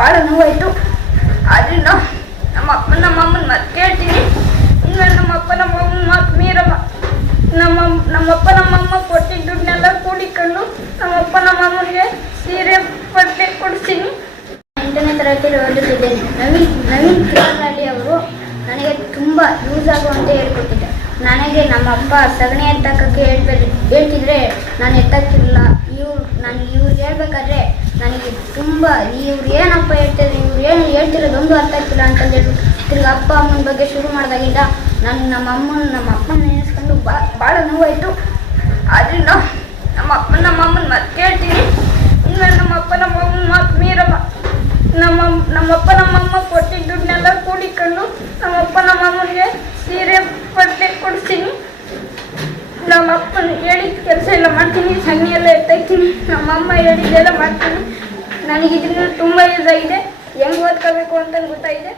ಭಾಳ ನೋವಾಯಿತು. ಆದ್ರಿಂದ ನಮ್ಮ ಅಪ್ಪ ನಮ್ಮ ಅಮ್ಮನ ಮಾತು ಕೇಳ್ತೀನಿ. ಇನ್ನು ನಮ್ಮ ಅಪ್ಪ ನಮ್ಮ ಅಮ್ಮನ ಮಾತು ಮೀರಮ್ಮ. ನಮ್ಮ ನಮ್ಮಪ್ಪ ನಮ್ಮಮ್ಮ ಕೊಟ್ಟಿದ್ದ ದುಡ್ಡನ್ನೆಲ್ಲ ಕೂಡಿಕೊಂಡು ನಮ್ಮ ಅಮ್ಮನಿಗೆ ಸೀರೆ ಬಟ್ಟೆ ಕೊಡ್ತೀನಿ. ಎಂಟನೇ ತರಗತಿಯಲ್ಲಿ ಓದುತ್ತಿದ್ದೇನೆ. ನವೀನ್ ನವೀನ್ ಕಿರಣಳ್ಳಿ ಅವರು ನನಗೆ ತುಂಬ ಯೂಸ್ ಆಗುವಂತೆ ಹೇಳ್ಕೊಟ್ಟಿದ್ದೆ ನನಗೆ ನಮ್ಮ ಅಪ್ಪ ಸಗಣಿ ಎತ್ತಕ್ಕೆ ಹೇಳ್ಬೇಡ ಹೇಳ್ತಿದ್ರೆ ನಾನು ಎತ್ತಕ್ಕಿಲ್ಲ. ಇವ್ರು ನಾನು ಇವ್ರು ಹೇಳ್ಬೇಕಾದ್ರೆ ನನಗೆ ತುಂಬ, ಇವ್ರು ಏನಪ್ಪ ಹೇಳ್ತಾರೆ ಇವ್ರು ಏನು ಹೇಳ್ತಿರೋದು ಒಂದು ಅರ್ಥ ಆಗ್ತಿಲ್ಲ ಅಂತಂದು ಹೇಳ್ಬಿಟ್ಟು ತಿರ್ಗಿ ಅಪ್ಪ ಅಮ್ಮನ ಬಗ್ಗೆ ಶುರು ಮಾಡಿದಾಗಿಂದ ನಾನು ನಮ್ಮ ಅಮ್ಮನ, ನಮ್ಮ ಅಪ್ಪನ ನೆನೆಸ್ಕೊಂಡು ಬಾ ಭಾಳ ನೋವಾಯಿತು. ಆದ್ರಿಂದ ನಮ್ಮ ಅಪ್ಪ ನಮ್ಮ ಅಮ್ಮನ ಮತ್ತೆ ಕೇಳ್ತೀನಿ. ನಮ್ಮ ಅಪ್ಪ, ನಮ್ಮ ಅಮ್ಮನ ಮಾತು ಮೀರಲ್ಲ ನಮ್ಮ ನಮ್ಮಪ್ಪ ನಮ್ಮಮ್ಮ ಕೊಟ್ಟಿದ್ದ ದುಡ್ಡನ್ನೆಲ್ಲ ಕೂಡಿಕೊಂಡು ನಮ್ಮಪ್ಪ ನಮ್ಮ ಅಮ್ಮನಿಗೆ ಸೀರೆ ಬಟ್ಟೆ ಕೊಡಿಸ್ತೀನಿ ನಮ್ಮ ಅಪ್ಪನ ಹೇಳಿದ ಕೆಲಸ ಎಲ್ಲ ಮಾಡ್ತೀನಿ ಸಣ್ಣ ಎಲ್ಲ ಎತ್ತಾಯ್ತೀನಿ ನಮ್ಮ ಅಮ್ಮ ಹೇಳಿದ್ದೆಲ್ಲ ಮಾಡ್ತೀನಿ. ನನಗೆ ಇದರಿಂದ ತುಂಬ ಯೂಸ್ ಆಗಿದೆ ಹೆಂಗ್ ಓದ್ಕೋಬೇಕು ಅಂತ ಗೊತ್ತಾಗಿದೆ.